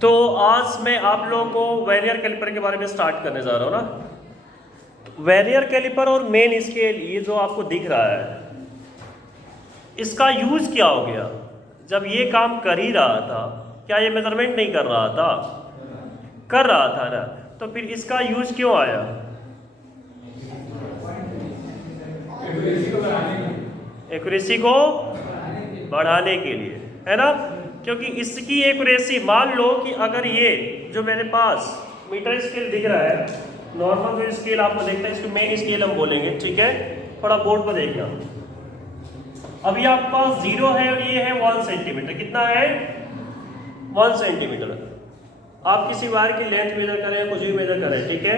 तो आज मैं आप लोगों को वर्नियर कैलिपर के बारे में स्टार्ट करने जा रहा हूँ ना। वर्नियर कैलिपर और मेन स्केल ये जो आपको दिख रहा है, इसका यूज क्या हो गया? जब ये काम कर ही रहा था, क्या ये मेजरमेंट नहीं कर रहा था? कर रहा था ना। तो फिर इसका यूज क्यों आया? एक्यूरेसी को बढ़ाने के लिए, है ना। क्योंकि इसकी एक्यूरेसी, मान लो कि अगर ये जो मेरे पास मीटर स्केल दिख रहा है, नॉर्मल जो स्केल आपको देखता है, इसको मेन स्केल हम बोलेंगे, ठीक है। थोड़ा बोर्ड पर देखना। अभी आपके पास 0 है और ये है 1 सेंटीमीटर। कितना है? 1 सेंटीमीटर। आप किसी वायर की लेंथ मेजर करें, कुछ भी मेजर करें, ठीक है।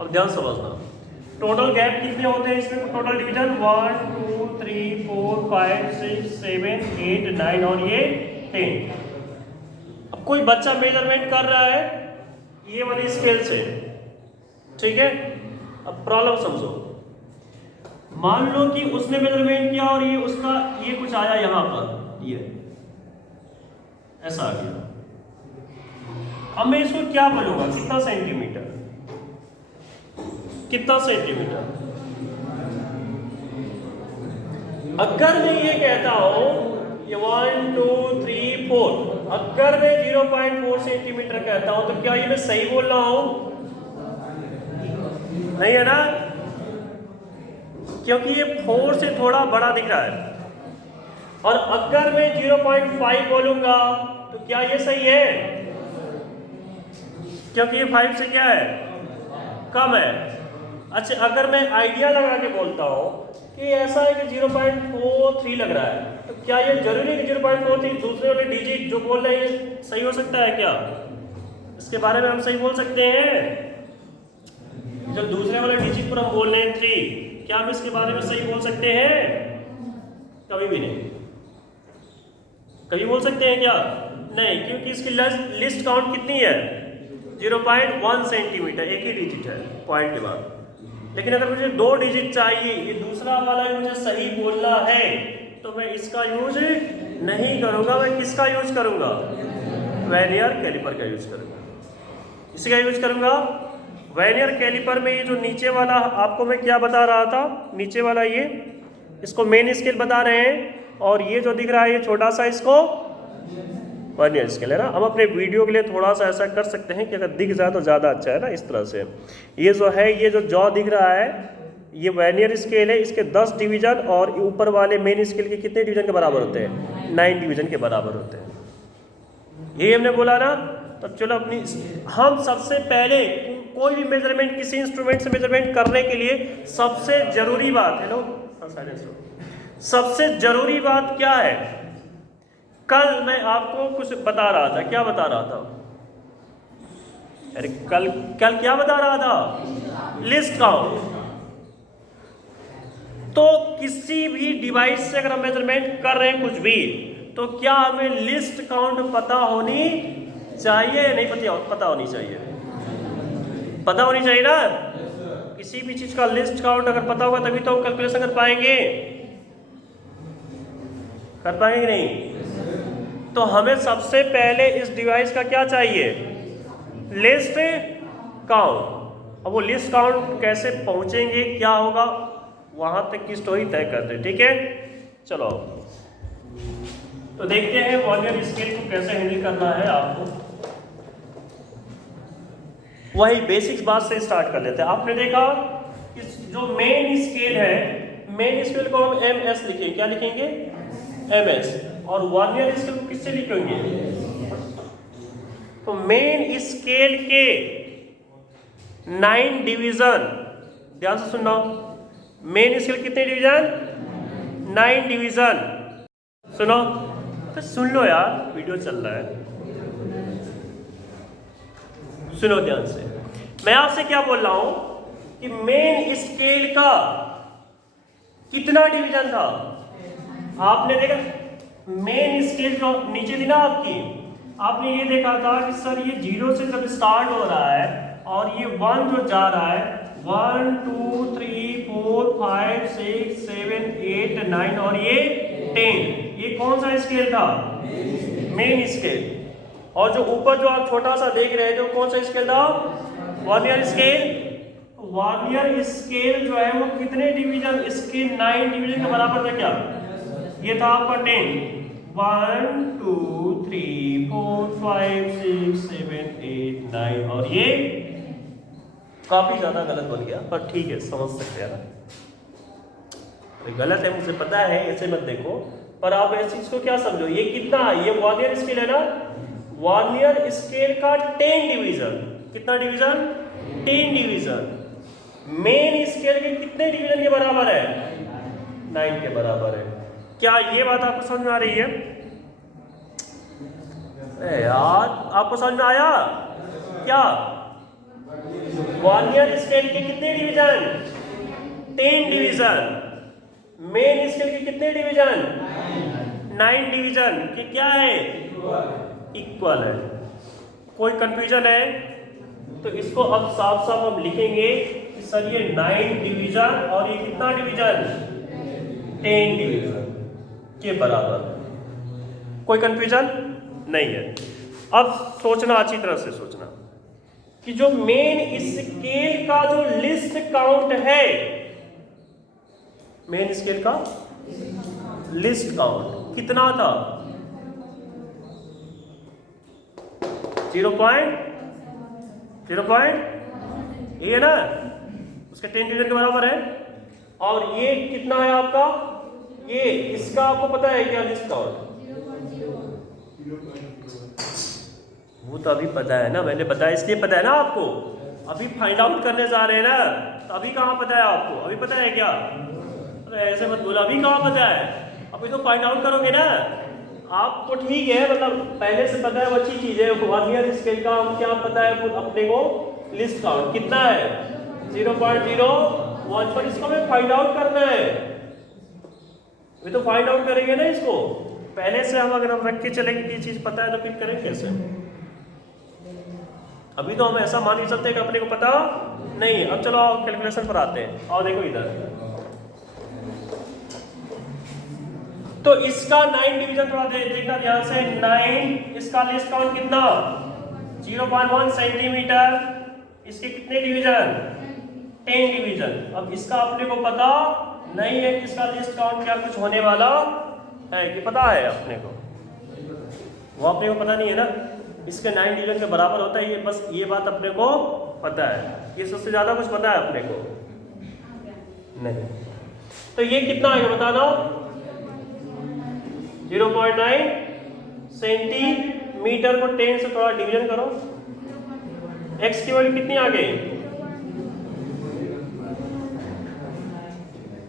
अब ध्यान समझना, टोटल गैप कितने होते हैं इसमें? टोटल डिवीजन 1 2 3 4 5 6 7 8 9 और ये 10। अब कोई बच्चा मेजरमेंट कर रहा है ये वाली स्केल से, ठीक है। अब प्रॉब्लम समझो। मान लो कि उसने मेजरमेंट किया और ये उसका ये कुछ आया यहां पर, ये ऐसा आ गया। अब मैं इसको क्या बोलूंगा? कितना सेंटीमीटर? कितना सेंटीमीटर? अगर मैं ये कहता हूं ये 1 2 3 4, अगर मैं 0.4 सेंटीमीटर कहता हूं तो क्या ये मैं सही बोल रहा हूं? नहीं है ना, क्योंकि ये 4 से थोड़ा बड़ा दिख रहा है। और अगर मैं 0.5 बोलूंगा तो क्या ये सही है? क्योंकि ये 5 से क्या है? कम है। अच्छा, अगर मैं आइडिया लगा के बोलता हूं कि ऐसा है कि 0.43 लग रहा है, तो क्या ये जरूरी है कि 0.43 दूसरे वाले डिजिट जो बोल रहे हैं सही हो सकता है क्या? इसके बारे में हम सही बोल सकते हैं? जो दूसरे वाले डिजिट पर हम बोल रहे हैं 3, क्या हम इसके बारे में सही बोल सकते हैं? कभी भी नहीं। कभी बोल सकते हैं क्या? नहीं, क्योंकि इसकी लिस्ट काउंट कितनी है? 0.1 सेंटीमीटर, एक ही डिजिट है पॉइंट के बाद। लेकिन अगर मुझे 2 डिजिट चाहिए, ये दूसरा वाला मुझे सही बोलना है, तो मैं इसका यूज नहीं करूंगा। मैं किसका यूज करूंगा? वर्नियर कैलिपर का यूज करूंगा। इसका यूज करूंगा। वर्नियर कैलिपर में ये जो नीचे वाला आपको मैं क्या बता रहा था, नीचे वाला ये, इसको मेन स्केल बता रहे हैं, और ये जो दिख रहा है ये छोटा सा, इसको वर्नियर स्केल, है ना। हम अपने वीडियो के लिए थोड़ा सा ऐसा कर सकते हैं कि अगर दिख जाए तो ज़्यादा अच्छा है ना, इस तरह से। ये जो है, ये जो जॉ दिख रहा है, ये वर्नियर स्केल है। इसके 10 डिवीजन और ऊपर वाले मेन स्केल के कितने डिवीजन के बराबर होते हैं? 9 डिवीजन के बराबर होते हैं। यही हमने बोला ना। तो चलो अपनी, हम सबसे पहले कोई भी मेजरमेंट, किसी इंस्ट्रूमेंट से मेजरमेंट करने के लिए सबसे जरूरी बात है, सबसे जरूरी बात क्या है? कल मैं आपको कुछ बता रहा था। क्या बता रहा था? अरे कल क्या बता रहा था? List count. तो किसी भी डिवाइस से अगर हम मेजरमेंट कर रहे हैं कुछ भी, तो क्या हमें लिस्ट काउंट पता होनी चाहिए? नहीं पता होनी चाहिए। पता होनी चाहिए ना। किसी भी चीज का लिस्ट काउंट अगर पता होगा तभी तो हम कैलकुलेशन कर पाएंगे। कर पाएंगे नहीं? तो हमें सबसे पहले इस डिवाइस का क्या चाहिए? List count. अब वो लिस्ट काउंट कैसे पहुंचेंगे, क्या होगा, वहां तक की स्टोरी तय करते हैं, ठीक है। चलो तो देखते हैं वर्नियर स्केल को कैसे हैंडल करना है आपको। वही बेसिक्स बात से स्टार्ट कर लेते हैं। आपने देखा कि जो मेन स्केल है, मेन स्केल को हम MS लिखेंगे। क्या लिखेंगे? MS। और वर्नियर स्केल को किससे लिखेंगे? तो मेन स्केल के 9 डिवीजन, ध्यान से सुनना। मेन स्केल कितने डिवीजन? 9 डिवीजन। सुनो तो सुन लो यार, वीडियो चल रहा है, सुनो ध्यान से। मैं आपसे क्या बोल रहा हूं कि मेन स्केल का कितना डिवीजन था? आपने देखा मेन स्केल जो नीचे थी ना आपकी, आपने ये देखा था कि सर ये 0 से जब स्टार्ट हो रहा है और ये 1 जो जा रहा है, 1 2 3 4 5 6 7 8 9 और ये 10, ये कौन सा स्केल था? Main scale. और जो ऊपर जो आप छोटा सा देख रहे थे वो कौन सा स्केल था? Vernier scale. वर्नियर स्केल जो है वो कितने डिवीजन? इसके 9 डिवीजन के बराबर था क्या? ये था आपका 10। 1 2 3 4 5 6 7 8 9 और ये काफी ज्यादा गलत बन गया, पर ठीक है, समझ सकते हैं ना। गलत है मुझे पता है, ऐसे मत देखो, पर आप इस चीज को क्या समझो, ये कितना है? ये वर्नियर स्केल है ना, वर्नियर स्केल का 10 डिवीजन। कितना डिवीजन? 10 डिवीजन। मेन स्केल के कितने डिवीजन के बराबर है? 9 के बराबर है। क्या ये बात आपको समझ में आ रही है? यार आपको समझ में आया क्या? वर्नियर स्केल के कितने डिवीजन? 10 डिवीजन। मेन स्केल के कितने डिवीजन? 9 डिवीजन। कि क्या है? इक्वल है। कोई कंफ्यूजन है तो इसको अब साफ साफ हम लिखेंगे कि सर ये 9 डिवीजन और ये कितना डिवीजन? 10 डिवीजन के बराबर। कोई कंफ्यूजन नहीं है। अब सोचना, अच्छी तरह से सोचना कि जो मेन स्केल का जो लिस्ट काउंट है, मेन स्केल का लिस्ट काउंट कितना था? 0.0 ये है ना, उसके 10 डिवीजन के बराबर है। और ये कितना है आपका? ये इसका आपको पता है क्या लिस्ट काउंट? वो तो अभी पता है ना, मैंने बताया इसलिए पता है ना आपको। अभी फाइंड आउट करने जा रहे हैं ना, तो अभी कहाँ पता है आपको? अभी पता है क्या? अरे ऐसे मत बोलो, अभी कहाँ पता है? अभी तो फाइंड आउट करोगे ना। आपको ठीक है, मतलब पहले से पता है, वो अच्छी चीज है। वर्नियर स्केल का हम क्या पता है अपने को? लिस्ट काउंट कितना है? 0.01 पर इसको हमें फाइंड आउट करना है। अभी तो फाइंड आउट करेंगे ना इसको। पहले से हम अगर हम रख के चलेंगे कि चीज पता है तो फिर करेंगे कैसे? अभी तो हम ऐसा मान ही सकते हैं कि अपने को पता नहीं। अब चलो कैलकुलेशन पर आते हैं। और देखो इधर, तो इसका 9 डिवीजन थोड़ा देखना ध्यान से। 9 इसका लिस्ट काउंट कितना? 0.1 सेंटीमीटर। इसके कितने डिवीजन? 10 डिवीजन। अब इसका अपने को पता नहीं है कि इसका लिस्ट काउंट क्या कुछ होने वाला है कि पता है अपने को? वो अपने को पता नहीं है ना। इसके 9 डिवीजन के बराबर होता है ये, बस ये बात अपने को पता है। ये सबसे ज्यादा कुछ पता है अपने को नहीं। तो ये कितना है बता दो? 0.9 सेंटीमीटर को 10 से थोड़ा डिवीजन करो। x की वैल्यू कितनी आ गई?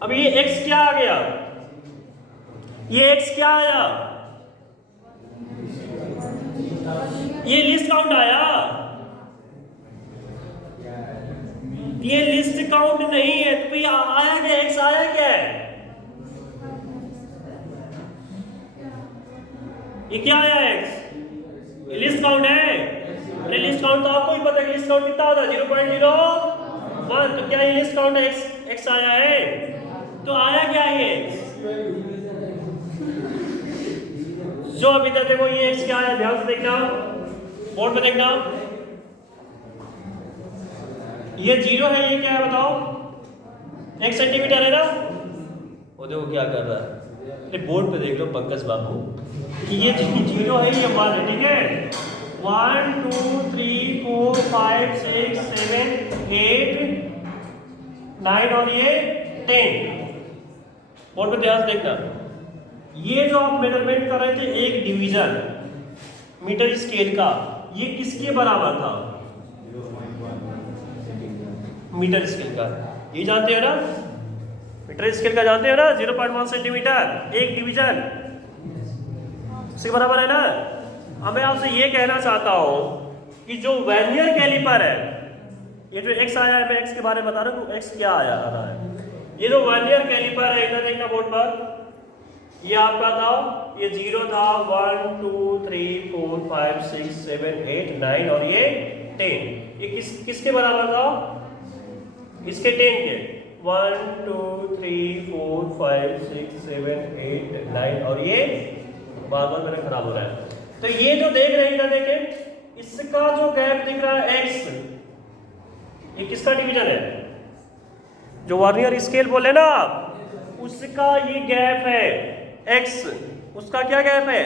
अब ये x क्या आ गया? ये x क्या आया? ये लिस्ट काउंट आया। ये लिस्ट काउंट नहीं है तो ये आया क्या? x आया क्या है? ये क्या आया x? ये लिस्ट काउंट है। अरे लिस्ट काउंट तो आपको ही पता है। लिस्ट काउंट कितना होता है? 0.01। तो क्या ये लिस्ट काउंट x आया है? तो आया क्या ये x? जो अभी तक देखो ये x क्या है, ध्यान से देखना, बोर्ड पे देखना। ये 0 है, ये क्या है बताओ? 1 सेंटीमीटर है ना। वो देखो क्या कर रहा है, बोर्ड पे देख लो पंकज बाबू कि ये 0 है, ये 1 है। ठीक है, 1 2 3 4 5 6 7 8 9 और ये 10। बोर्ड पे ध्यान से देखना। ये जो आप मेजरमेंट कर रहे थे एक डिवीजन मीटर स्केल का, ये किसके बराबर था? मीटर स्केल का। ये जानते हैं ना, मीटर स्केल का जानते हैं ना, 0.1 सेंटीमीटर एक डिवीजन इसके बराबर है ना। अब मैं आपसे ये कहना चाहता हूं कि जो वर्नियर कैलिपर है, ये जो x आया है, मैं x के बारे में बता रहा हूं, x क्या आया आ रहा है। ये जो वर्नियर कैलिपर है, इधर देखना बोर्ड पर, ये आपका था, ये 0 था, 1 2 3 4 5 6 7 8 9 और ये 10। ये किसके बराबर था? इसके 10 के। 1 2 3 4 5 6 7 8 9 और ये बार बार मेरा खराब हो रहा है। तो ये जो देख रहे हैं इधर देखें, इसका जो गैप दिख रहा है x, ये किसका डिवीजन है? जो वर्नियर स्केल बोले ना आप, उसका ये गैप है x, उसका क्या गैप है?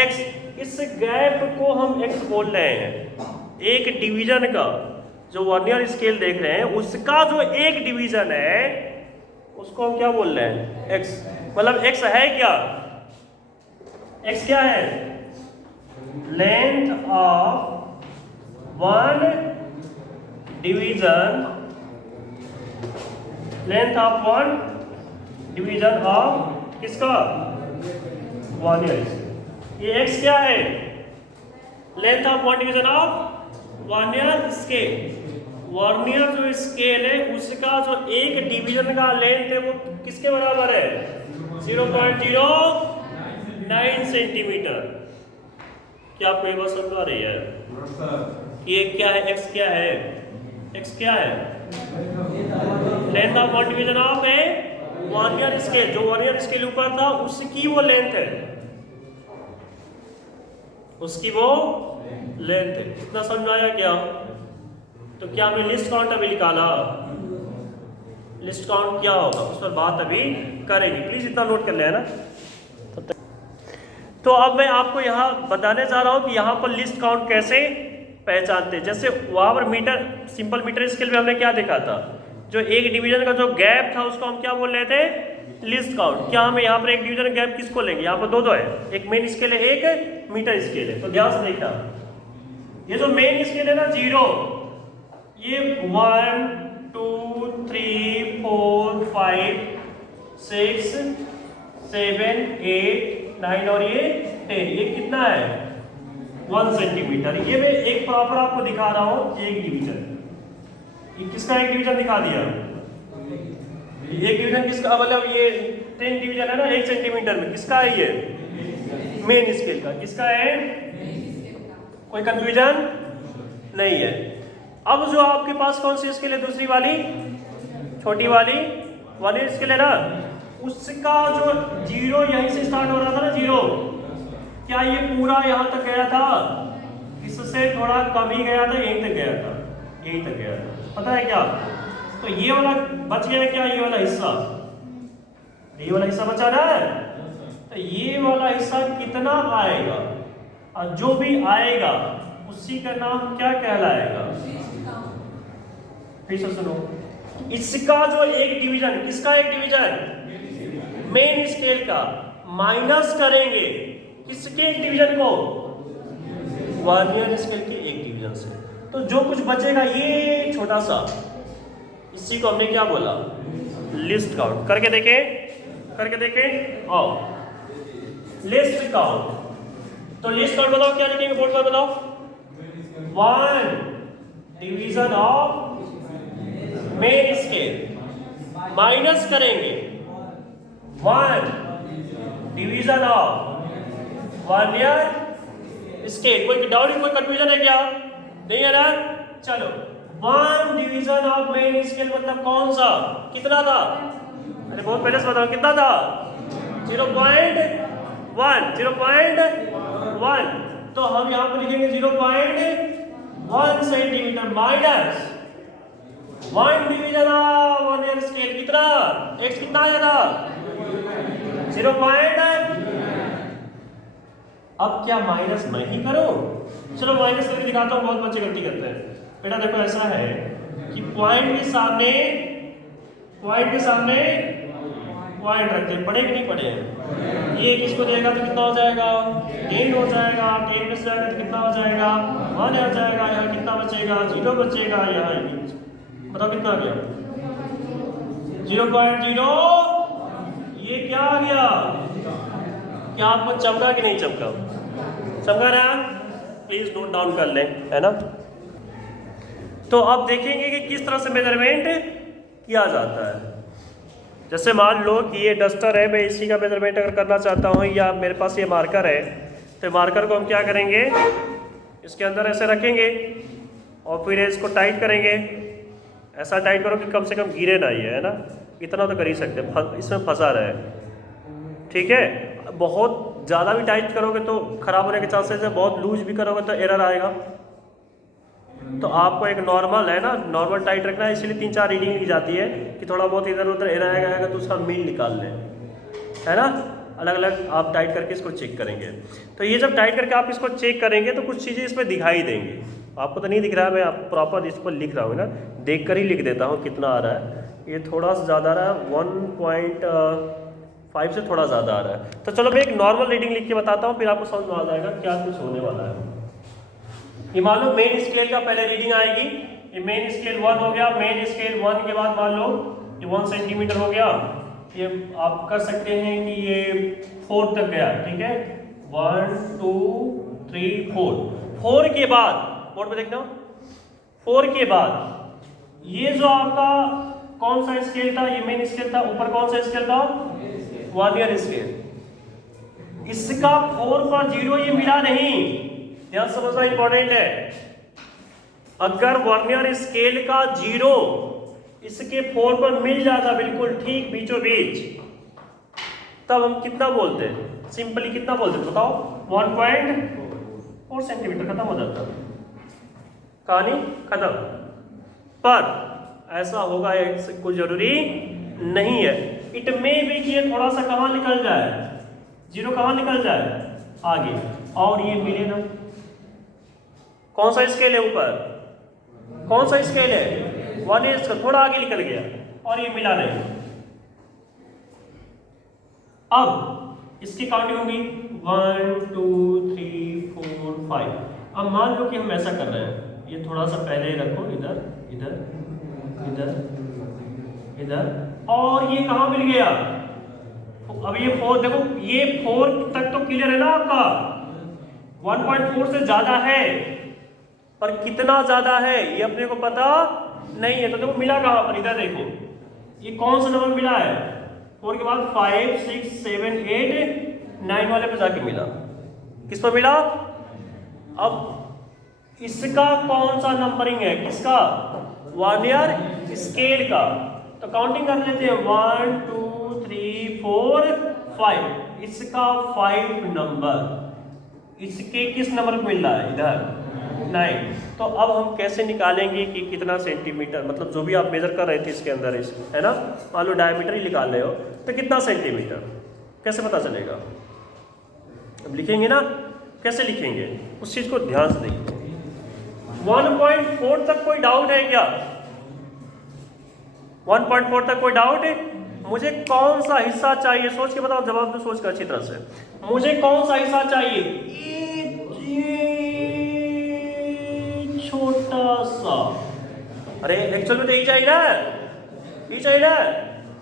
x। इस गैप को हम x बोल रहे हैं। एक डिवीजन का जो वर्नियर स्केल देख रहे हैं उसका जो एक डिवीजन है उसको हम क्या बोल रहे हैं? x। मतलब x है क्या? x क्या है? Length of one division, length of one division of किसका? वर्नियर। ये x क्या है? Length of one division of vernier scale. Vernier जो स्केल है उसका जो एक डिवीजन का लेंथ है वो किसके बराबर है? 0.09 सेंटीमीटर। क्या आपको ये बात समझ आ रही है? ये क्या है? x क्या है? x क्या है? Length of one division of है वर्नियर स्केल। जो वर्नियर स्केल ऊपर था उसकी वो लेंथ है, उसकी वो लेंथ है। इतना समझ आया क्या? तो क्या हमने लिस्ट काउंट अभी निकाला? लिस्ट काउंट क्या होगा उस पर बात अभी करेंगे, प्लीज इतना नोट कर लेना। तो अब मैं आपको यहाँ बताने जा रहा हूँ कि यहाँ पर लिस्ट काउंट कैसे पहचानते हैं। जैसे वहाँ पर मीटर, सिंपल मीटर स्केल में हमने क्या देखा था? जो एक डिवीजन का जो गैप था उसको हम क्या बोल रहे थे? List count. क्या हम यहाँ पर एक डिवीजन गैप किसको लेंगे? यहाँ पर दो है, एक मेन स्केल है, एक मीटर स्केल है। तो ध्यान से देखना, ये जो मेन स्केल है ना 0, ये 1 2 3 4 5 6 7 8 9 और ये 10, ये कितना है? 1 सेंटीमीटर। ये मैं एक प्रॉपर आपको दिखा रहा हूँ एक डिवीजन। ये किसका एक डिवीजन दिखा दिया? एक डिवीजन किसका? मतलब ये 10 डिवीजन है ना 1 सेंटीमीटर में, किसका है ये? मेन स्केल का। किसका है? कोई कंफ्यूजन नहीं है। अब जो आपके पास कौन सी स्केल है? दूसरी वाली, छोटी वाली वर्नियर स्केल है ना, उसका जो 0 यहीं से स्टार्ट हो रहा था ना 0, क्या ये पूरा यहाँ तक गया था? इससे थोड़ा कम ही गया था, यहीं तक गया था, यहीं तक गया था। पता है क्या? तो ये वाला बच गया क्या? ये वाला हिस्सा, ये वाला हिस्सा बचा ना है। तो ये वाला हिस्सा कितना आएगा? और जो भी आएगा उसी का नाम क्या कहलाएगा? फिर से सुनो, इसका जो एक डिवीजन, किसका एक डिवीजन? मेन स्केल का, माइनस करेंगे किसके एक डिवीजन को? वर्नियर स्केल के एक डिवीजन से। तो जो कुछ बचेगा ये छोटा सा, इसी को हमने क्या बोला? List count. करके देखें, करके देखें। आओ लिस्ट काउंट। तो लिस्ट काउंट बताओ क्या लिखेंगे बोर्ड पर? बताओ। 1 division of main scale minus करेंगे 1 डिवीजन ऑफ वर्नियर स्केल। कोई डाउट, कोई कंफ्यूजन है क्या? नहीं है ना? चलो, 1 डिवीजन ऑफ मेन स्केल मतलब कौन सा? कितना था? अरे बहुत पहले से बताओ, कितना था? 0.1, 0.1। तो हम यहाँ पर लिखेंगे 0.1 centimetre minus 1 division of vernier scale. कितना? x कितना आया था? 0. अब क्या माइनस मैं ही करूं? चलो माइनस करके दिखाता हूं, बहुत बच्चे गलती करते हैं। बेटा देखो ऐसा है कि पॉइंट के सामने पॉइंट रखते हैं, पढ़े कि नहीं पढ़े? ये किसको देगा तो कितना हो जाएगा? 10 हो जाएगा। 10 में से जाएगा तो कितना हो जाएगा? 1 आ जाएगा। यहाँ कितना बचेगा? 0 बचेगा। यहाँ बताओ कितना आ गया? 0.0। ये क्या आ गया? क्या आपको चमका कि नहीं चमका? चमका रहा? प्लीज नोट डाउन कर लें, है ना? तो अब देखेंगे कि किस तरह से मेजरमेंट किया जाता है। जैसे मान लो कि ये डस्टर है, मैं इसी का मेजरमेंट अगर करना चाहता हूँ, या मेरे पास ये मार्कर है, तो मार्कर को हम क्या करेंगे? इसके अंदर ऐसे रखेंगे और फिर इसको टाइट करेंगे। ऐसा टाइट करो कि कम से कम गिरे ना, ये है ना, इतना तो कर ही सकते, इसमें फंसा रहे। ठीक है, बहुत ज़्यादा भी टाइट करोगे तो ख़राब होने के चांसेस है, बहुत लूज भी करोगे तो एरर आएगा। तो आपको एक नॉर्मल है ना, नॉर्मल टाइट रखना है, इसलिए 3-4 रीडिंग ली जाती है कि थोड़ा बहुत इधर उधर एरर आएगा तो उसका मीन निकाल लें, है ना। अलग अलग आप टाइट करके इसको चेक करेंगे। तो ये जब टाइट करके आप इसको चेक करेंगे तो कुछ चीज़ें इसमें दिखाई देंगी। आपको तो नहीं दिख रहा है, मैं आप प्रॉपर इस पर लिख रहा हूँ ना, देख कर ही लिख देता हूँ कितना आ रहा है। ये थोड़ा सा ज़्यादा आ रहा है, 1.5 से थोड़ा ज़्यादा आ रहा है। तो चलो मैं एक नॉर्मल रीडिंग लिख के बताता हूँ, फिर आपको समझ में आ जाएगा क्या कुछ होने वाला है। ये मान लो मेन स्केल का पहले रीडिंग आएगी, ये मेन स्केल 1 हो गया। मेन स्केल 1 के बाद मान लो ये 1 सेंटीमीटर हो गया। ये आप कर सकते हैं कि ये 4 तक गया, ठीक है। 1 2 3 4 के बाद बोर्ड पे देखना, 4 के बाद ये जो आपका कौन सा स्केल था, ये मेन स्केल था। ऊपर कौन सा स्केल था, वर्नियर स्केल। इसका 4 पर 0 ये मिला नहीं, ध्यान समझना इंपॉर्टेंट है। अगर वर्नियर स्केल का 0 इसके 4 पर मिल जाता बिल्कुल ठीक बीचों बीच, तब हम कितना बोलते हैं, सिंपली कितना बोलते हैं बताओ, 1.4 सेंटीमीटर, खत्म हो जाता, कहानी खत्म। पर ऐसा होगा कोई जरूरी नहीं है। इट में भी कि ये थोड़ा सा कहाँ निकल जाए, 0 कहाँ निकल जाए आगे, और ये मिले ना। कौन सा स्केल है ऊपर, कौन सा स्केल है, 1 इसका थोड़ा आगे निकल गया और ये मिला नहीं। अब इसकी काउंटिंग होगी 1 2 3 4 5। अब मान लो कि हम ऐसा कर रहे हैं, ये थोड़ा सा पहले रखो, इधर इधर इधर इधर, और ये कहाँ मिल गया। अब ये 4 देखो, ये 4 तक तो क्लियर है ना आपका, 1.4 से ज्यादा है, पर कितना ज्यादा है ये अपने को पता नहीं है। तो देखो मिला कहाँ पर, इधर देखो ये कौन सा नंबर मिला है, 4 के बाद 5 6 7 8 9 वाले पे जाके मिला। किस पर मिला, अब इसका कौन सा नंबरिंग है, किसका, वर्नियर स्केल का। तो काउंटिंग कर लेते हैं, 1 2 3 4 5। इसका 5 नंबर, इसके किस नंबर पे मिल रहा है, इधर 9। तो अब हम कैसे निकालेंगे कि कितना सेंटीमीटर, मतलब जो भी आप मेजर कर रहे थे इसके अंदर इस, है ना, मान लो डायमीटर ही निकाल रहे हो तो कितना सेंटीमीटर, कैसे पता चलेगा। अब लिखेंगे ना, कैसे लिखेंगे उस चीज को ध्यान से देखिए। 1.4 तक कोई डाउट है क्या, 1.4 तक कोई डाउट है। मुझे कौन सा हिस्सा चाहिए, सोच के बताओ, जवाब तो सोच कर अच्छी तरह से। मुझे कौन सा हिस्सा चाहिए, छोटा सा, अरे एक्चुअल में तो यही चाहिए ना, यही चाहिए ना।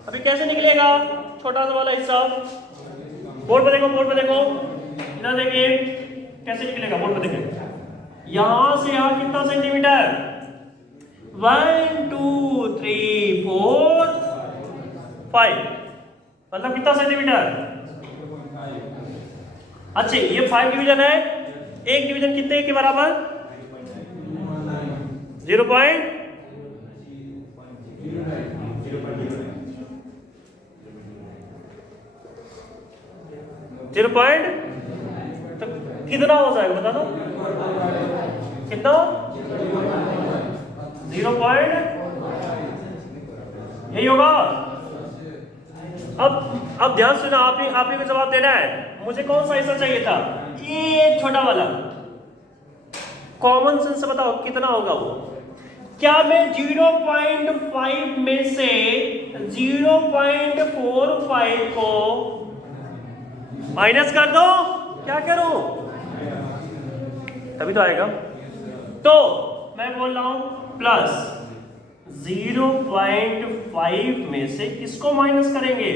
अभी कैसे निकलेगा छोटा सा वाला हिस्सा, बोर्ड पे देखो, बोर्ड पे देखो, इधर देखिए कैसे निकलेगा, बोर्ड पे देखिए। यहां से यहां कितना सेंटीमीटर, 1 2 3 4 5, मतलब कितना सेंटीमीटर। अच्छा ये 5 डिवीजन है, एक डिवीजन कितने के बराबर, 0. तो कितना हो जाएगा बता दो, कितना, 0. यही होगा। अब ध्यान सुना, आपने को जवाब देना है। मुझे कौन सा हिस्सा चाहिए था, ये छोटा वाला। कॉमन सेंस से बताओ कितना होगा वो। क्या मैं 0.5 में से 0.45 को माइनस कर दो, क्या करूं, तभी तो आएगा। तो मैं बोल रहा हूं प्लस 0.5 में से किसको माइनस करेंगे,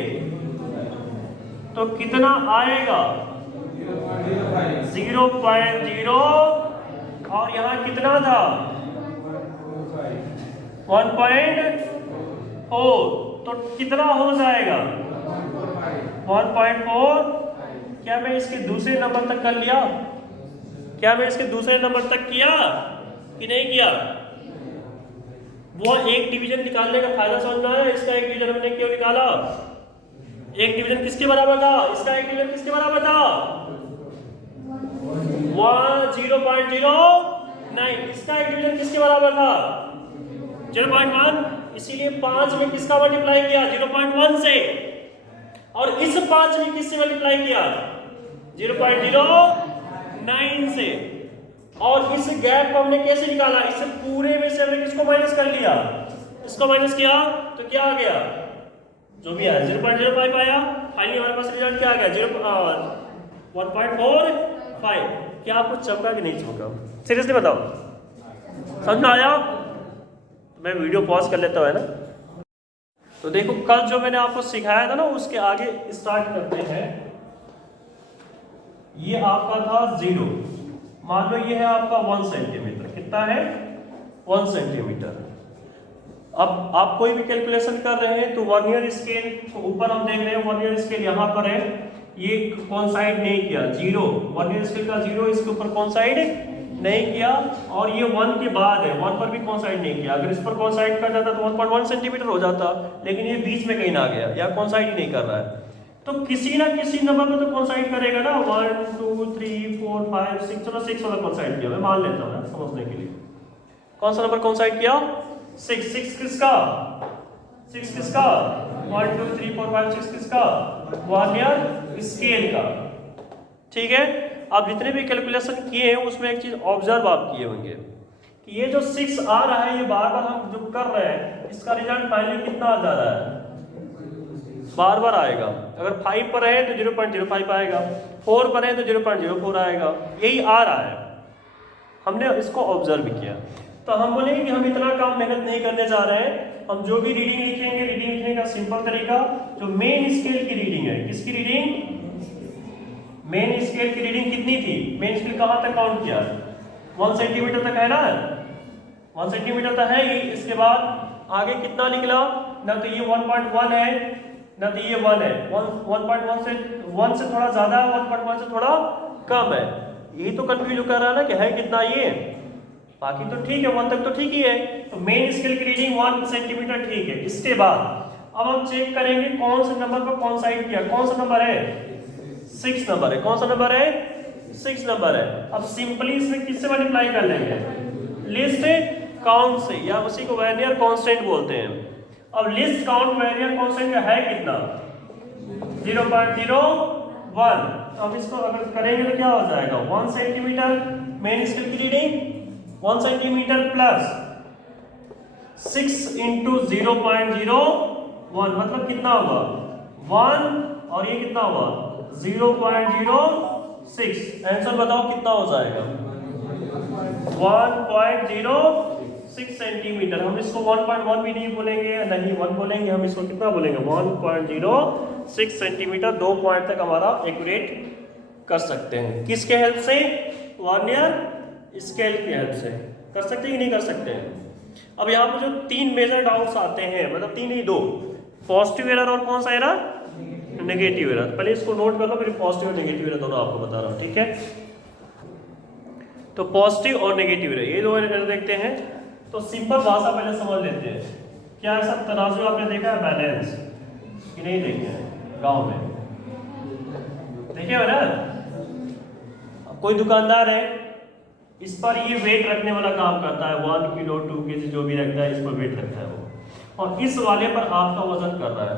तो कितना आएगा, 0.0, और यहां कितना था 1.4, तो कितना हो जाएगा 1.4। क्या मैं इसके दूसरे नंबर तक कर लिया, क्या मैं इसके दूसरे नंबर तक किया कि नहीं किया। वो एक डिवीजन निकालने का फायदा समझना है, इसका एक डिवीजन हमने क्यों निकाला, एक डिवीजन किसके बराबर था? इसका एक डिवीजन किसके बराबर था? 0.09। इसका एक डिवीजन किसके बराबर था? 0.1। इसीलिए 5 में किसका मल्टीप्लाई किया? 0.1 से। और इस 5 में किससे मल्टीप्लाई किया? 0.09 से। और इस गैप को हमने कैसे निकाला? इस पूरे में से हमने किसको माइनस कर लिया? इसको माइनस किया तो क्या आ गया? जो भी है 0.05 आया। फाइनली हमारे पास रिजल्ट क्या आ गया? 1.45। क्या आपको चमका कि नहीं चमका? सीरियसली बताओ, समझ में आया? मैं वीडियो पॉज कर लेता हूँ, है ना? तो देखो, कल जो मैंने आपको सिखाया था ना, उसके आगे स्टार्ट करते हैं। ये आपका था 0। मान लो ये है आपका 1 सेंटीमीटर। कितना है? 1 सेंटीमीटर। अब आप कोई भी कैलकुलेशन कर रहे हैं तो वर्नियर स्केल को ऊपर हम देख रहे हैं, वर्नियर स्केल यहाँ पर है, ये कोइंसाइड नहीं किया। 0 वर्नियर स्केल का 0 इसके ऊपर कोइंसाइड नहीं किया। और ये 1 के बाद है, 1 पर भी कोइंसाइड नहीं किया। अगर इस पर कोइंसाइड कर जाता तो 1.1 सेंटीमीटर हो जाता, लेकिन ये बीच में कहीं ना गया, या कोइंसाइड ही नहीं कर रहा है। तो किसी ना किसी नंबर पर तो कोइंसाइड करेगा ना। 1 2 3 4 5 6, चलो 6 वाला कोइंसाइड किया, मैं मान लेता हूँ समझने के लिए। कौन सा नंबर कोइंसाइड किया? 6 किसका? 6 किसका? 1 2 3 4 5 6 किसका? वर्नियर स्केल का। ठीक है। आप जितने भी कैलकुलेशन किए हैं उसमें एक चीज ऑब्जर्व आप किए होंगे कि ये जो 6 आ रहा है, ये बार बार हम जो कर रहे हैं, इसका रिजल्ट फाइनली कितना आ जा रहा है? बार बार आएगा। अगर 5 पर है तो 0.05 आएगा, 4 पर है तो 0.04 आएगा, यही आ रहा है। हमने इसको ऑब्जर्व किया। तो हम बोलेंगे कि हम इतना काम मेहनत नहीं करने जा रहे हैं। हम जो भी रीडिंग लिखेंगे, रीडिंग लिखने का सिंपल तरीका, जो मेन स्केल की रीडिंग है, किसकी रीडिंग? मेन स्केल की रीडिंग कितनी थी? मेन स्केल कहां तक काउंट किया? 1 सेंटीमीटर तक है ना? 1 सेंटीमीटर तक है ही। इसके बाद आगे कितना निकला? ना तो ये 1.1 है, ना तो ये 1 है। 1.1 से 1 से थोड़ा ज्यादा है, 1.1 से थोड़ा कम है। यही तो कंफ्यूज कर रहा है ना कि है कितना ये। बाकी तो ठीक है, 1 तक तो ठीक ही है। तो मेन स्केल की रीडिंग 1 सेंटीमीटर ठीक है। इसके बाद अब हम चेक करेंगे कौन से नंबर पर कोइंसाइड किया। कौन सा नंबर है? 6 नंबर है। कौन सा नंबर है? 6 नंबर है। अब सिंपली इसमें किससे मल्टीप्लाई कर लेंगे? लिस्ट काउंट से, या उसी को वर्नियर कांस्टेंट बोलते हैं। अब लिस्ट काउंट वर्नियर कांस्टेंट का है कितना? 0.01। तो हम इसको अगर करेंगे तो क्या हो जाएगा? 1 सेंटीमीटर मेन स्केल की रीडिंग, 1 सेंटीमीटर प्लस 6 इंटू 0.01, मतलब कितना हुआ? 1, और ये कितना हुआ? 0.06। आंसर बताओ कितना हो जाएगा? 1.06 सेंटीमीटर। हम इसको 1.1 भी नहीं बोलेंगे, नहीं 1 बोलेंगे, हम इसको कितना बोलेंगे? 1.06 सेंटीमीटर। 2 पॉइंट तक हमारा एक्यूरेट कर सकते हैं। किसके हेल्प से? वर्नियर स्केल की हेल्प से। कर सकते हैं कि नहीं कर सकते हैं? अब यहाँ पर जो 3 मेजर डाउट्स आते हैं, मतलब 3 ही 2, पॉजिटिव एरर और कौन सा एरर? Negative error. पहले इसको नोट कर लो, फिर पॉजिटिव और नेगेटिव एरर दोनों आपको बता रहा हूँ, ठीक है? तो पॉजिटिव और नेगेटिव एरर, ये दो एरर देखते हैं। तो सिंपल भाषा पहले समझ लेते हैं। क्या ऐसा तराजू आपने देखा है बैलेंस कि नहीं देखे हैं? गांव में देखे हो ना? कोई दुकानदार है, इस पर ये वेट रखने वाला काम करता है, 1 किलो 2 केजी जो भी रखता है, इस पर वेट रखता है वो, और इस वाले पर आपका वजन कर रहा है,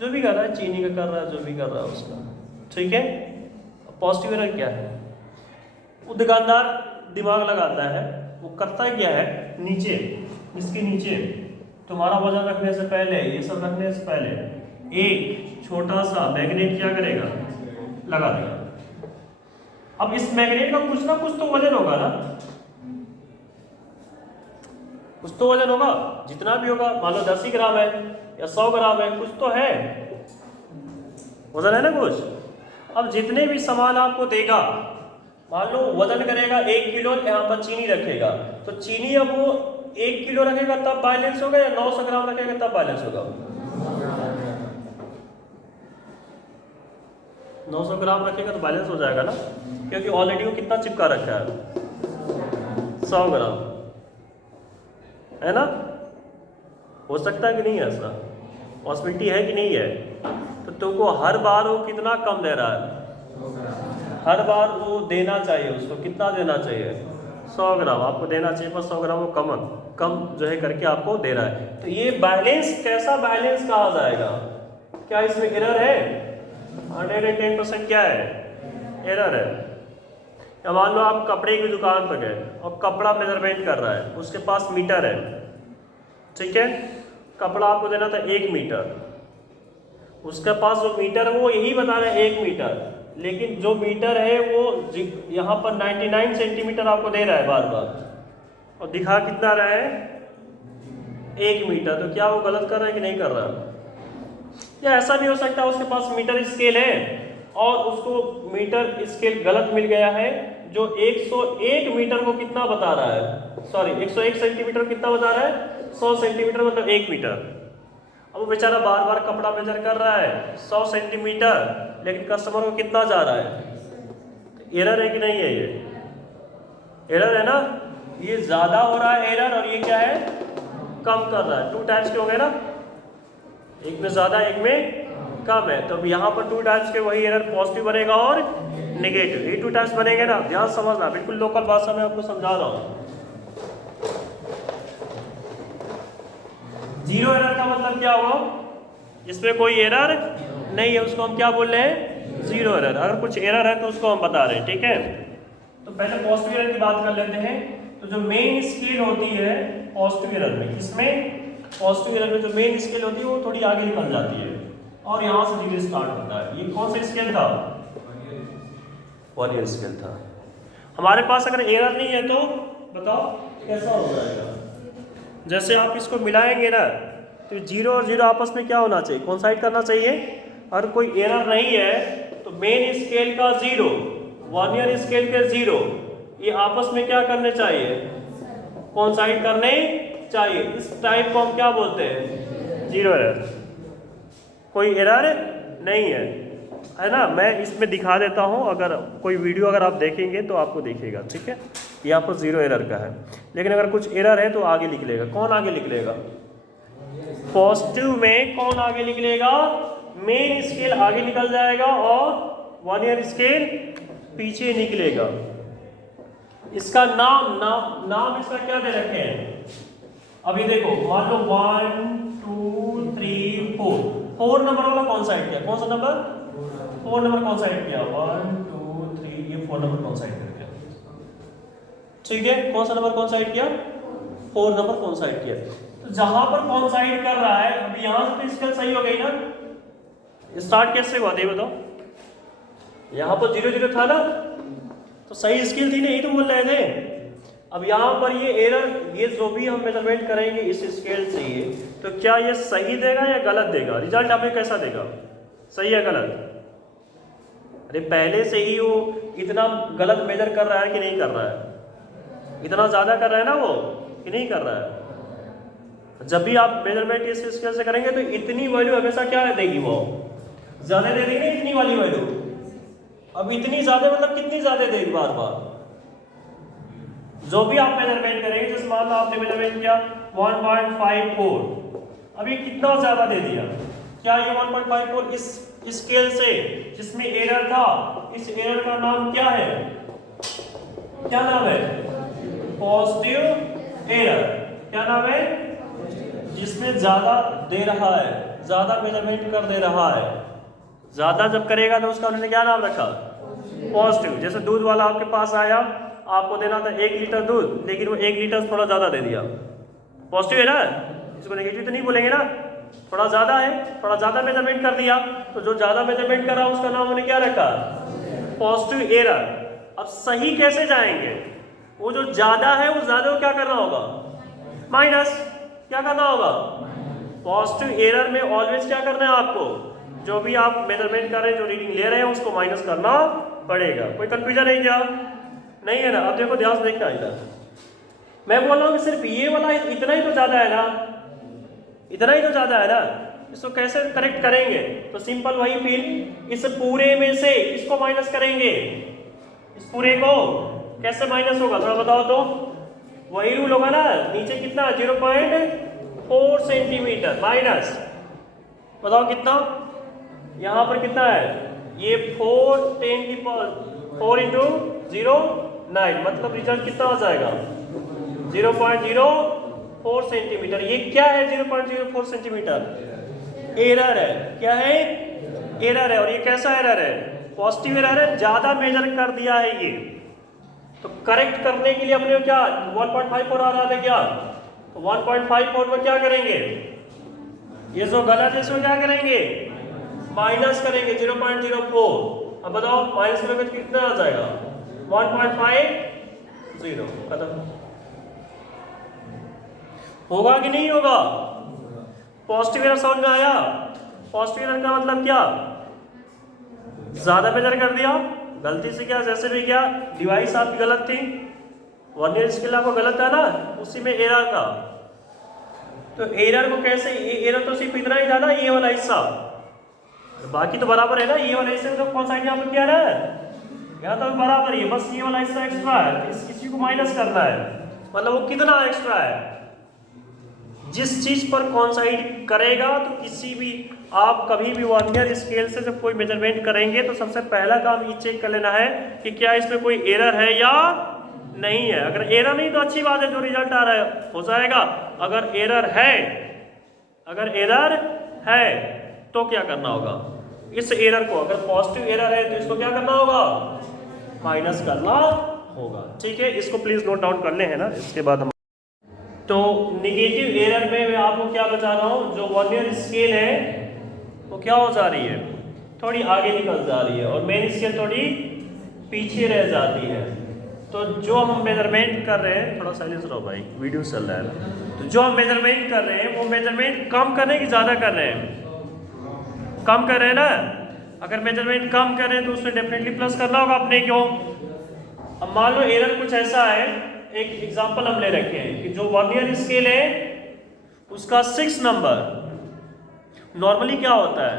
जो भी कर रहा है, चीनी का कर रहा है, जो भी कर रहा है उसका, ठीक है? पॉजिटिव एरर क्या है? वो दुकानदार दिमाग लगाता है, वो करता क्या है, नीचे, इसके नीचे तुम्हारा वजन रखने से पहले, ये सब रखने से पहले एक छोटा सा मैग्नेट क्या करेगा? लगा देगा। अब इस मैग्नेट का कुछ ना कुछ तो वजन होगा ना, कुछ तो वजन होगा, जितना भी होगा, मान लो 10 ग्राम है या 100 ग्राम है, कुछ तो है, वजन है ना कुछ। अब जितने भी सामान आपको देगा, मान लो वजन करेगा 1 किलो, यहाँ पर चीनी रखेगा, तो चीनी अब वो 1 किलो रखेगा तब बैलेंस होगा, या 900 ग्राम रखेगा तब बैलेंस होगा? 900 ग्राम रखेगा तो बैलेंस हो जाएगा ना, क्योंकि ऑलरेडी वो कितना चिपका रखा है? 100 ग्राम, है ना? हो सकता है कि नहीं है? ऐसा पॉसिबिलिटी है कि नहीं है? तो तुमको हर बार वो कितना कम दे रहा है, हर बार वो देना चाहिए, उसको कितना देना चाहिए, 100 ग्राम आपको देना चाहिए, पर 100 ग्राम वो कम जो है करके आपको दे रहा है। तो ये बैलेंस कैसा बैलेंस कहा जाएगा? क्या इसमें एरर है? 110% क्या है? एरर है। या मान लो आप कपड़े की दुकान पर गए और कपड़ा मेजरमेंट कर रहा है, उसके पास मीटर है, ठीक है, कपड़ा आपको देना था 1 मीटर, उसके पास जो मीटर है वो यही बता रहा है 1 मीटर, लेकिन जो मीटर है वो यहाँ पर 99 सेंटीमीटर आपको दे रहा है बार बार, और दिखा कितना रहा है 1 मीटर। तो क्या वो गलत कर रहा है कि नहीं कर रहा? या ऐसा भी हो सकता है उसके पास मीटर स्केल है और उसको मीटर स्केल गलत मिल गया है, जो 101 मीटर को कितना बता रहा है, सॉरी 101 सेंटीमीटर कितना बता रहा है, 100 सेंटीमीटर मतलब 1 मीटर। अब वो बेचारा बार बार कपड़ा मेजर कर रहा है 100 सेंटीमीटर, लेकिन कस्टमर को कितना जा रहा है? एरर है कि नहीं है? ये एरर है ना, ये ज्यादा हो रहा है एरर, और ये क्या है, कम कर रहा है। 2 टाइप्स के हो गए ना, एक में ज्यादा एक में कम है। तो अब यहाँ पर 2 टाइप्स के वही एरर पॉजिटिव बनेगा और नेगेटिव, ये 2 टाइप्स बनेंगे ना, ध्यान समझना, बिल्कुल लोकल भाषा में आपको समझा रहा हूँ। जीरो एरर का मतलब क्या हुआ? जिसमें कोई एरर नहीं है उसको हम क्या बोल रहे हैं? Zero error. अगर कुछ एरर है तो उसको हम बता रहे हैं, ठीक है। तो पहले पॉजिटिव एरर की बात कर लेते हैं। तो जो मेन स्केल होती है पॉजिटिव एरर में, किसमें? पॉजिटिव एरर में जो मेन स्केल होती है वो थोड़ी आगे निकल जाती है और यहाँ से डिग्री स्टार्ट होता है। ये कौन सा स्केल था? वर्नियर स्केल था। हमारे पास अगर एरर नहीं है तो बताओ कैसा हो जाएगा? जैसे आप इसको मिलाएंगे ना, तो 0 और 0 आपस में क्या होना चाहिए? कोइंसाइड करना चाहिए। अगर कोई एरर नहीं है तो मेन स्केल का 0, वर्नियर स्केल के 0, ये आपस में क्या करने चाहिए? कोइंसाइड करने चाहिए। इस टाइप को हम क्या बोलते हैं? Zero error. कोई एरर नहीं है ना। मैं इसमें दिखा देता हूँ, अगर कोई वीडियो अगर आप देखेंगे तो आपको दिखेगा, ठीक है। यहाँ पर जीरो एरर का है, लेकिन अगर कुछ एरर है तो आगे निकलेगा। कौन आगे निकलेगा? पॉजिटिव में कौन आगे निकलेगा? मेन स्केल आगे निकल जाएगा और वर्नियर स्केल पीछे निकलेगा। इसका नाम इसका क्या दे रखे हैं? अभी देखो, मान लो 1 2 3 4 नंबर वाला कौन साइड किया? कौन सा नंबर? 4 नंबर कौन साइड किया? 1 2 3, ये 4 नंबर कौन साइड कर दिया, ठीक है। कौन सा नंबर कौन साइड किया? 4 नंबर कौन साइड किया। तो जहां पर कौन साइड कर रहा है, अभी यहां से तो स्केल सही हो गई ना। स्टार्ट कैसे हुआ? दे बताओ। यहां पर 0 0 था ना, तो सही स्केल थी, नहीं तो बोल रहे थे। अब यहाँ पर ये एरर, ये जो भी हम मेजरमेंट करेंगे इस स्केल से, ये तो क्या ये सही देगा या गलत देगा? रिजल्ट हमें कैसा देगा? सही या गलत? अरे पहले से ही वो इतना गलत मेजर कर रहा है कि नहीं कर रहा है? इतना ज़्यादा कर रहा है ना वो, कि नहीं कर रहा है? जब भी आप मेजरमेंट इस स्केल से करेंगे तो इतनी वैल्यू हमेशा क्या देगी? वो ज़्यादा दे देगी, इतनी वाली वैल्यू। अब इतनी ज़्यादा मतलब कितनी ज़्यादा देगी? बार बार जो भी आप मेजरमेंट करेंगे, जैसे मान लो आपने मेजरमेंट किया 1.54, अभी कितना ज्यादा दे दिया? क्या ये 1.54 इस स्केल से जिसमें एरर था, इस एरर का नाम क्या है? क्या नाम है? Positive error. क्या नाम है? जिसमें ज्यादा दे रहा है, ज्यादा मेजरमेंट कर दे रहा है। ज्यादा जब करेगा तो उसका उन्होंने क्या नाम रखा? पॉजिटिव। जैसे दूध वाला आपके पास आया, आपको देना था 1 लीटर दूध, लेकिन वो 1 लीटर थोड़ा ज़्यादा दे दिया, पॉजिटिव है ना। इसको नेगेटिव तो नहीं बोलेंगे ना, थोड़ा ज़्यादा है, थोड़ा ज़्यादा मेजरमेंट कर दिया, तो जो ज़्यादा मेजरमेंट कर रहा है उसका नाम उन्होंने क्या रखा? Positive error. अब सही कैसे जाएंगे? वो जो ज़्यादा है वो ज़्यादा को क्या करना होगा? माइनस। क्या करना होगा? पॉजिटिव एरर में ऑलवेज क्या करना है आपको? जो भी आप मेजरमेंट कर रहे हैं, जो रीडिंग ले रहे हैं, उसको माइनस करना पड़ेगा। कोई कंफ्यूजन नहीं? क्या नहीं है ना? अब देखो, ध्यान से देखना इधर। मैं बोल रहा हूँ कि सिर्फ ये वाला इतना ही तो ज्यादा है ना, इतना ही तो ज्यादा है ना। इसको कैसे करेक्ट करेंगे? तो सिंपल वही, फिर इस पूरे में से किसको माइनस करेंगे? इस पूरे को कैसे माइनस होगा? थोड़ा बताओ तो। वही रूल होगा ना, नीचे कितना? 0.4 सेंटीमीटर माइनस, बताओ कितना? यहाँ पर कितना है, ये 4 10 की पावर 4 इंटू 0 9, मतलब रिजल्ट कितना हो जाएगा 0.04 सेंटीमीटर। ये क्या है 0.04 सेंटीमीटर, एरर है। क्या है, एरर है। और ये कैसा एरर है, पॉजिटिव एरर है, ज्यादा मेजर कर दिया है ये। तो करेक्ट करने के लिए अपने क्या 1.54 आ रहा था क्या, तो 1.54 में क्या करेंगे, ये जो गलत है इसमें क्या करेंगे, माइनस करेंगे 0.04। अब बताओ माइनस करोगे तो कितना आ जाएगा 1.50, खत्म। होगा कि नहीं होगा, पॉजिटिव एरर समझ में आया। पॉजिटिव एरर का मतलब क्या, ज्यादा मेजर कर दिया गलती से, क्या जैसे भी क्या डिवाइस आपकी गलत थी, वर्नियर स्केल आपको गलत है ना, उसी में एरर था। तो एरर को कैसे, ये एरर तो सिर्फ इतना ही था ना, ये वाला हिस्सा, बाकी तो बराबर है ना। ये वाला हिस्सा तो कौन सा यहाँ पर क्या है, यहाँ तो बराबर ही है, बस ये वाला हिस्सा एक्स्ट्रा है, इसी को माइनस करना है। मतलब वो कितना एक्स्ट्रा है, जिस चीज पर कॉन्साइड करेगा, तो किसी भी आप कभी भी वर्नियर स्केल से जब कोई मेजरमेंट करेंगे तो सबसे पहला काम ये चेक कर लेना है कि क्या इसमें कोई एरर है या नहीं है। अगर एरर नहीं तो अच्छी बात है, जो रिजल्ट आ रहा है हो जाएगा। अगर एरर है, अगर एरर है तो क्या करना होगा, इस एरर को, अगर पॉजिटिव एरर है तो इसको क्या करना होगा, माइनस करना होगा। ठीक है, इसको प्लीज नोट डाउन कर ले, है ना। इसके बाद हम तो निगेटिव एरर में मैं आपको क्या बता रहा हूँ, जो वर्नियर स्केल है वो क्या हो जा रही है, थोड़ी आगे निकल जा रही है, और मेन स्केल थोड़ी पीछे रह जाती है। तो जो हम मेजरमेंट कर रहे हैं, थोड़ा साइलेंस रहो भाई, वीडियो चल रहा है। तो जो हम मेजरमेंट कर रहे हैं वो मेजरमेंट कम कर रहे हैं कि ज़्यादा कर रहे हैं, कम कर रहे हैं ना। अगर मेजरमेंट कम कर रहे हैं तो उसमें डेफिनेटली प्लस करना होगा अपने क्यों। अब मान लो एरर कुछ ऐसा है, एक एग्जांपल हम ले रखे हैं कि जो वर्नियर स्केल है उसका 6 नंबर, नॉर्मली क्या होता है,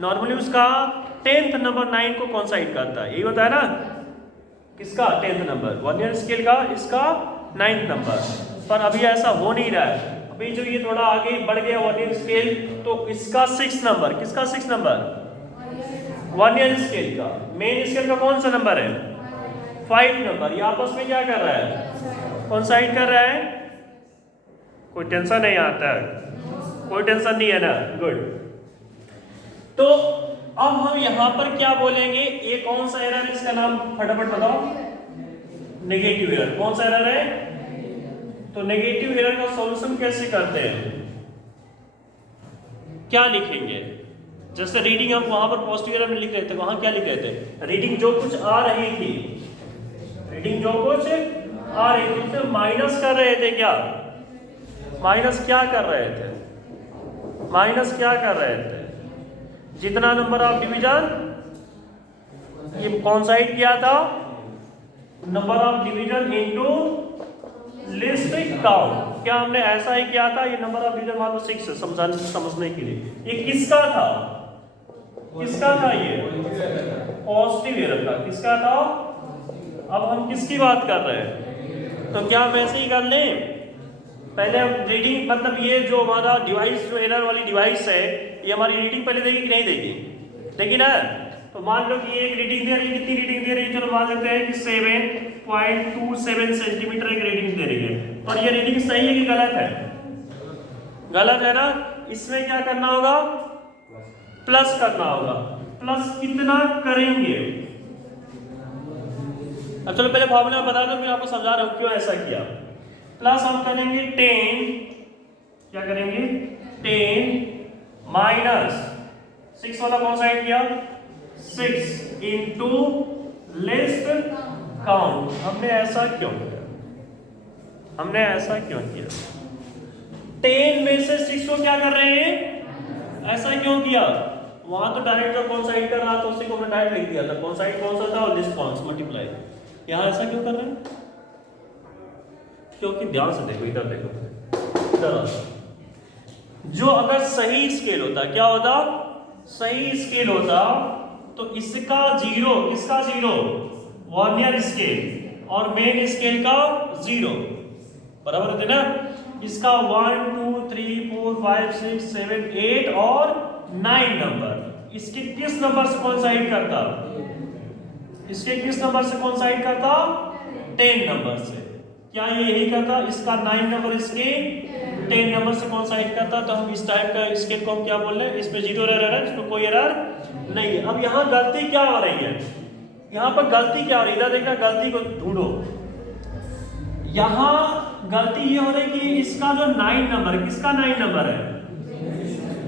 नॉर्मली उसका 10th नंबर 9 को कॉन्साइड करता है, यही होता है ना। किसका 10th नंबर, वर्नियर स्केल का, इसका 9th नंबर। पर अभी ऐसा हो नहीं रहा है, अभी जो ये थोड़ा आगे बढ़ गया वर्नियर स्केल, तो इसका 6 नंबर, किसका 6 नंबर, वर्नियर स्केल का। मेन स्केल का कौन सा नंबर है, 5 नंबर। ये आपस में क्या कर रहा है, कॉन्साइड कर रहा है। कोई टेंशन नहीं आता है, कोई टेंशन नहीं है ना, गुड। तो अब हम यहां पर क्या बोलेंगे, ये कौन सा एरर है, इसका नाम फटाफट बताओ, नेगेटिव एरर। कौन सा एरर है, तो नेगेटिव एरर का सॉल्यूशन कैसे करते हैं, क्या लिखेंगे। जैसे रीडिंग हम वहां पर पॉजिटिव एरर में लिख रहे थे, वहां क्या लिख रहे थे, रीडिंग जो कुछ आ रही थी, रीडिंग जो कुछ आ रही थी उसे माइनस कर रहे थे। क्या माइनस क्या कर रहे थे, माइनस क्या कर रहे थे, जितना नंबर ऑफ डिवीजन ये कॉन्साइड किया था, number of division into list count. क्या हमने ऐसा ही किया था, ये नंबर ऑफ डिवीजन मान लो 6 है, समझने के लिए। ये किसका था, किसका था, ये पॉजिटिव एरर का, किसका था। अब हम किसकी बात कर रहे हैं, तो क्या हम ऐसे ही कर लें, पहले हम रीडिंग, मतलब ये जो हमारा डिवाइस, जो एरर वाली डिवाइस है, ये हमारी रीडिंग पहले देगी कि नहीं देगी, देगी ना। तो मान लो कि ये एक रीडिंग दे रही है, कितनी रीडिंग दे रही है, चलो मान लेते हैं कि 7.27 सेंटीमीटर एक रीडिंग दे रही है। और ये रीडिंग सही है कि गलत है, गलत है ना। इसमें क्या करना होगा, प्लस करना होगा। प्लस कितना करेंगे, अब चलो पहले फॉर्मूला बता दो, फिर आपको समझा रहा हूं क्यों ऐसा किया। प्लस हम करेंगे 10, क्या करेंगे 10 माइनस 6 वाला कौन साइड किया, 6 इंटू लिस्ट काउंट। हमने ऐसा क्यों किया, हमने ऐसा क्यों किया, 10 में से 6 को क्या कर रहे हैं, ऐसा क्यों किया। वहां तो डायरेक्ट जो कौन साइड कर रहा था उसी को हमने डायरेक्ट लिख दिया था, कौन साइड कौन सा था, और लिस्ट काउंट्स मल्टीप्लाई। यहां ऐसा क्यों कर रहे हैं, क्योंकि ध्यान से देखो, इधर देखो, इधर जो अगर सही स्केल होता, क्या होता, सही स्केल होता, तो इसका 0, किसका 0, वर्नियर स्केल, और मेन स्केल का 0 बराबर होते ना। इसका 1 2 3 4 5 6 7 8 और 9 नंबर, इसके किस नंबर से कोइंसाइड करता? इसके किस नंबर से कोइंसाइड करता? 10 नंबर से। क्या ये यही करता? इसका 9 नंबर इसके 10 नंबर से कोइंसाइड करता। तो हम इस टाइप का स्केल को हम क्या बोल रहे हैं? इसमें जीरो एरर है, इसमें कोई एरर नहीं है। अब यहाँ गलती क्या हो रही है? यहाँ पर गलती क्या हो रही है? इधर देखना, गलती को ढूंढो। यहाँ गलती ये हो रही है कि इसका जो 9 नंबर है, किसका 9 नंबर है?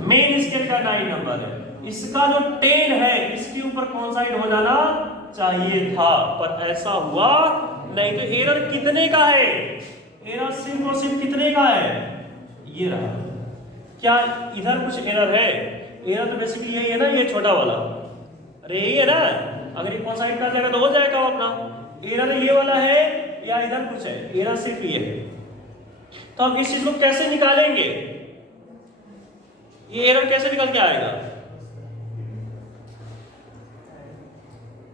मेन स्केल का 9 नंबर है। इसका जो 10 है इसके ऊपर कोइंसाइड हो जाना चाहिए था, पर ऐसा हुआ नहीं। तो एरर कितने का है? एरर सिर्फ और सिर्फ कितने का है? ये रहा। क्या इधर कुछ एरर है? एरर तो बेसिकली यही है ना, ये छोटा वाला। अरे यही है ना, अगर ये कोइंसाइड कर जाएगा तो हो जाएगा अपना। एरर ये वाला है या इधर कुछ है? एरर सिर्फ ये है। तो हम इस चीज को कैसे निकालेंगे? ये एरर कैसे निकल के आएगा?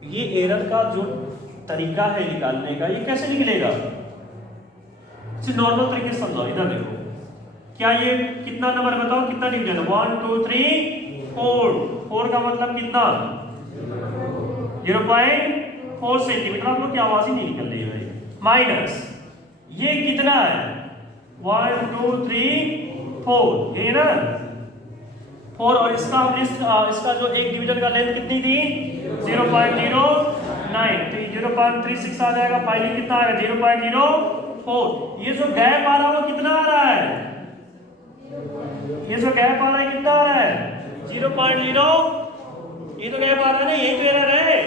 ये एरर का जो तरीका है निकालने का, ये कैसे निकलेगा? सिर्फ नॉर्मल तरीके से समझाओ। इधर देखो, क्या ये कितना नंबर बताओ, कितना डिवीजन है? 1 2 3 4। 4 का मतलब कितना? 0.4 सेंटीमीटर। आप लोग की आवाज ही नहीं निकल रही है भाई। माइनस ये कितना है? 1 2 3 4, ये ना 4। और इसका इसका जो एक डिवीजन का लेंथ कितनी थी? 0.09। तो 0.36 आ जाएगा। फाइनली कितना आएगा? 0.04। ये जो गैप आ रहा है वो कितना आ रहा है? ये जो गैप आ रहा है कितना आ रहा है? 0.0। ये तो गैप आ रहा है ना, यही तो एरर है।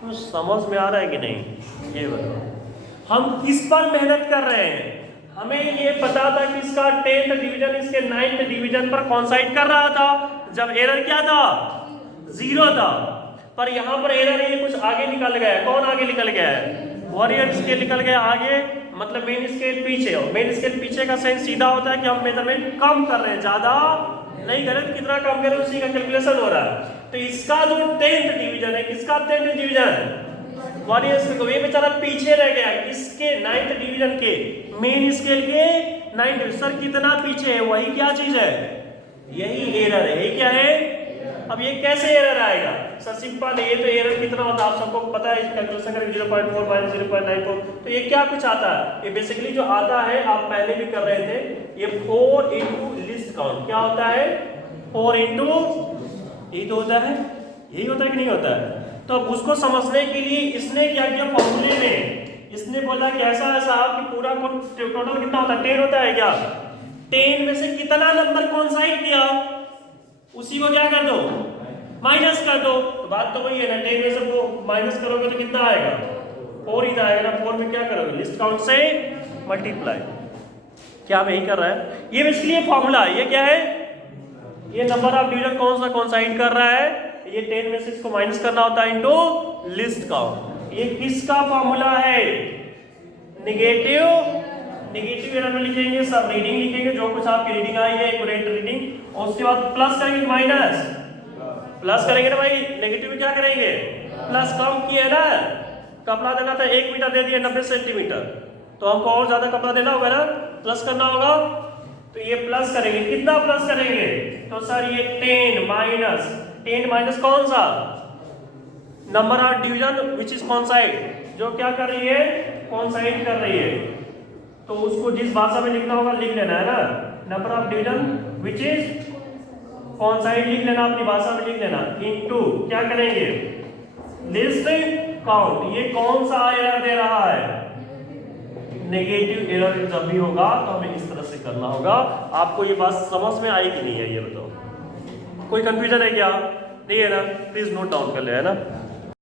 तो समझ में आ रहा है कि नहीं? ये बताओ, हम किस पर मेहनत कर रहे हैं? हमें ये पता था कि इसका 10th डिवीजन इसके 9th डिवीजन पर कोइंसाइड कर रहा था, जब एरर क्या था? 0 था। पर यहाँ पर एरर ये कुछ आगे निकल गया है। कौन आगे निकल गया है? वॉरियर स्केल निकल गया आगे, मतलब मेन स्केल पीछे। और मेन स्केल पीछे का सेंस सीधा होता है कि हम मेजरमेंट कम कर रहे हैं, ज्यादा नहीं कर रहे। कितना कम कर रहे हैं उसी का कैलकुलेशन हो रहा है। तो इसका जो 10th डिवीजन है, किसका 10th डिवीजन? वॉरियर स्केल को। ये बेचारा पीछे रह गया किसके? 9th डिवीजन के, मेन स्केल के 9th। सर कितना पीछे है? वही क्या चीज है? यही एरर है। ये क्या है? अब ये कैसे एरर आएगा? सर सिंपल है। ये तो एरर कितना होता है आप सबको पता है। कैलकुलेशन करें 0.4 माइनस 0.94। तो ये क्या कुछ आता है? ये बेसिकली जो आता है, आप पहले भी कर रहे थे, ये 4 इंटू लिस्ट काउंट। क्या होता है? 4 इंटू, यही तो होता है। यही होता है कि नहीं होता है? तो अब उसको समझने के लिए इसने क्या किया? फॉर्मूले में इसने बोला कि ऐसा है साहब कि पूरा टोटल कितना होता है? 10 होता है क्या? 10 में से कितना नंबर कोइंसाइड किया उसी को क्या कर दो? माइनस कर दो। तो बात तो वही है ना, 10 में से वो माइनस करोगे तो कितना आएगा? 4 ही आएगा ना। 4 में क्या करोगे? लिस्ट काउंट से मल्टीप्लाई। क्या आप यही कर रहा है? ये बेसिकली फॉर्मूला है। ये क्या है? ये नंबर ऑफ डिवीजन कौन सा कोइंसाइड कर रहा है? ये 10 में से इसको माइनस करना होता है इनटू लिस्ट काउंट। ये किसका फॉर्मूला है? नेगेटिव एरर में लिखेंगे, सब रीडिंग लिखेंगे, जो कुछ आपकी रीडिंग आई है एक्यूरेट रीडिंग, और उसके बाद प्लस करेंगे माइनस। प्लस करेंगे ना भाई, नेगेटिव में क्या करेंगे? प्लस। कम किए ना, कपड़ा देना था 1 मीटर, दे दिए 90 सेंटीमीटर, तो हमको और ज्यादा कपड़ा देना होगा ना, प्लस करना होगा। तो ये प्लस करेंगे। कितना प्लस करेंगे? तो सर ये 10 माइनस कौन सा? Number of division which is coincide, जो क्या कर रही है? कोइंसाइड कर रही है। तो उसको जिस भाषा में लिखना होगा लिख लेना है ना। Number of division which is coincide लिख लेना, अपनी भाषा में लिख लेना, इनटू क्या करेंगे? List count. ये कौन सा एरर दे रहा है? नेगेटिव एरर जब भी होगा तो हमें इस तरह से करना होगा। आपको ये बात समझ में आई कि नहीं है? ये बताओ, कोई कंफ्यूजन है क्या? नहीं है ना? प्लीज नोट डाउन कर ले, है ना?